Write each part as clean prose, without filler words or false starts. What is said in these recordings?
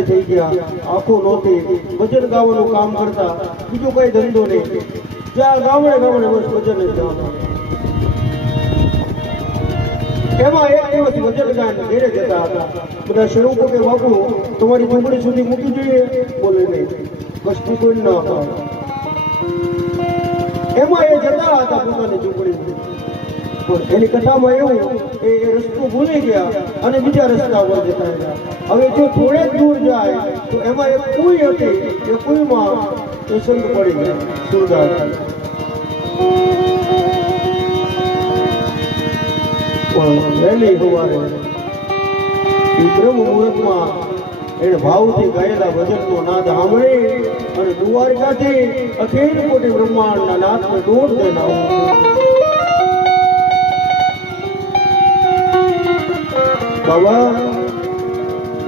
સુરદાસજી થઈ ગયા, આખો નહોતી, ભજન ગાવાનું કામ કરતા, બીજું કઈ ધંધો નહીં, જ્યાં ગામડે ગામડે બસ ભજન જ ગાવાનું. એમાં એક દિવસ ભજન ગાયને ઘેરે જતા હતા. બધા સેવકો કે બાપુ તમારી ઝૂંપડી સુધી મૂકી જોઈએ, બોલે નહીં, વસ્તુ કોઈ ન અપાવે. એમાં એ જતા હતા પોતાની ઝૂંપડી, પણ એની કથામાં એવું એ રસ્તો ભૂલી ગયા અને બીજા રસ્તા પર જતા રહ્યા. હવે જો થોડે દૂર જાય તો એમાં એક કુઈ હતી, એ કુઈમાં એ સંત પડી ગયા સુરદાસ. પણ વહેલી સવારે એ બ્રહ્મ મુહૂર્તમાં એને ભાવથી ગાયેલા ભજનનો નાદ સાંભળી અને દ્વારકાથી અખિલ કોટી બ્રહ્માંડના નાથને દોડ દેના બાબા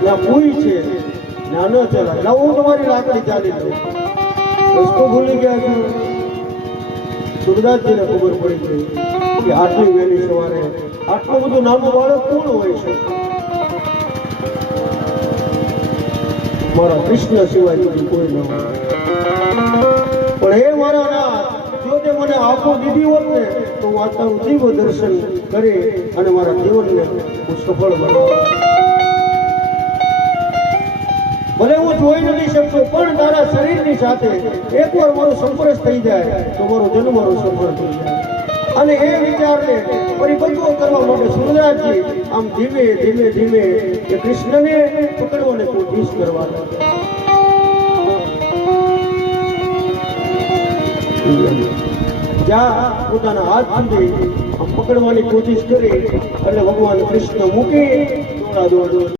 ત્યાં કોઈ છે ના ન ચલાય, લાવો હું તમારી લાકડી ચાલી દઉં. રસ્તો ભૂલી ગયા છું. સુરદાસજીને ખબર પડી ગઈ કે આટલી વહેલી સવારે આટલું બધું નાનું બાળક કોણ હોય છે? મારા કૃષ્ણ સિવાય બીજું કોઈ ન હોય. પણ હે મારા નાથ, જો તે મને આંખો દીધી હોત ને તો હું આ તારું દિવ્ય દર્શન કરી અને મારા જીવનને હું સફળ બનાવું. ભલે હું જોઈ નથી શકતો, પણ તારા શરીરની સાથે એકવાર મારો સંપર્ક થઈ જાય તો મારો જન્મનો સફળ થઈ જાય. અને એ વિચારને પરિપક્વ કરવા માટે સુરદાસજી આમ ધીમે ધીમે ધીમે એ કૃષ્ણને પકડવાને કોશિશ કરવા જ્યાં પોતાના હાથ સુધી પકડવાની કોશિશ કરી એટલે ભગવાન કૃષ્ણ મૂકી દોડા દોડ